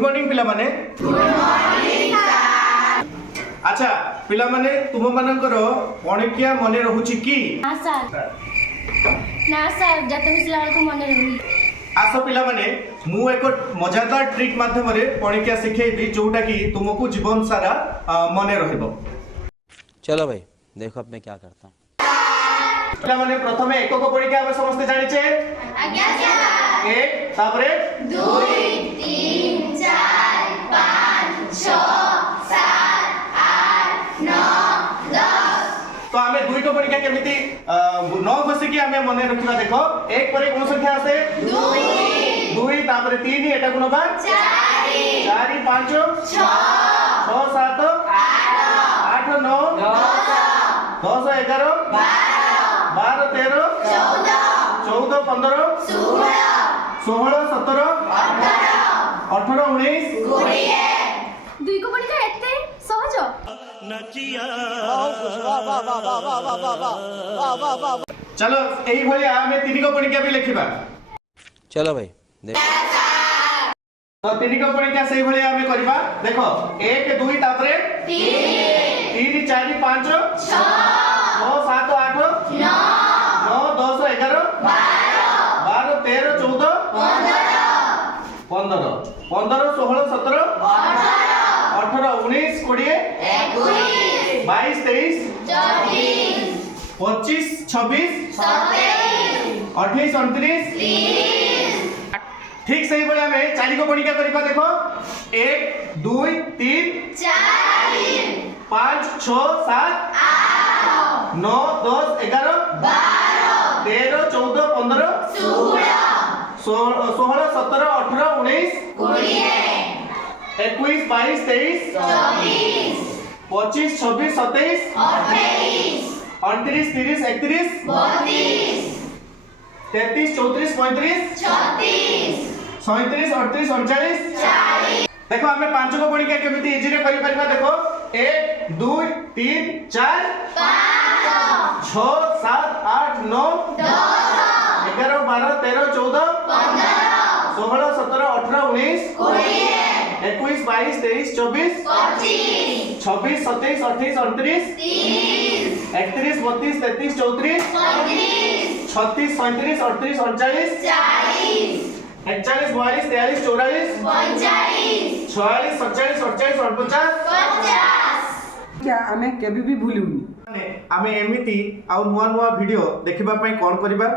Good morning पिला माने। Good morning sir. अच्छा पिला माने तुम मानकर पणिकिया मने रहूची की? हां सर। ना सर जत मिसला को मने रहू। आस पिला माने मु एक मजादार ट्रिक माध्यम रे पणिकिया सिखेबी जोटा कि तुमको जीवन सारा मने रहइबो। चलो भाई देखो अब मैं क्या करता हूँ। पिला माने प्रथमे एकक पणिकिया हम समस्त जानिचे। आज्ञा सर। एक तापरे 2 3 4 5 6 7 8 9 10। तो आमे दुई को पणिकिया केमिति नौ बसे कि आमे मने रखिबा देखो। एक पर कोन संख्या आसे? 2 तापरे 3 एटा गुण बा 4 5 6 7 8 9 10 11 12 13 14 15 16 17 18 19 दुई को पड़ी का एते सहज। चलो एही भली आमे तीन को पणिकिया भी लिखिबा। चलो भाई देखो तो तीन को पणिकिया सही भली आमे करबा। देखो 1 2 तापरे 3 4 5 6 7 8 9 10 11 12 13 14 15 16 17 18 19 20 22 23 25 26 28 29 ठीक सही भली आमे चारि को पणिकिया करबा। देखो 1 2 3 5 6 7 9 10 11 13 14 15 16 17 18 19 21 22 23 25 26 27 29 30 31 33 34 35 37 38 39 देखो हमें पांच को पणिकिया केमिति इजी रे करि परबा। देखो 1 2 3 4 6 7 8 9 11 12 13 14 16 17 18 19 21 22 23 24 26 27 28 29 31 32 33 34 36 37 38 39 41 42 43 44 46 47 48 49 क्या आमे केबी भी भूलुनी। आमे एमिति आ नुआ नुआ वीडियो देखिबा पई कोन करिबा?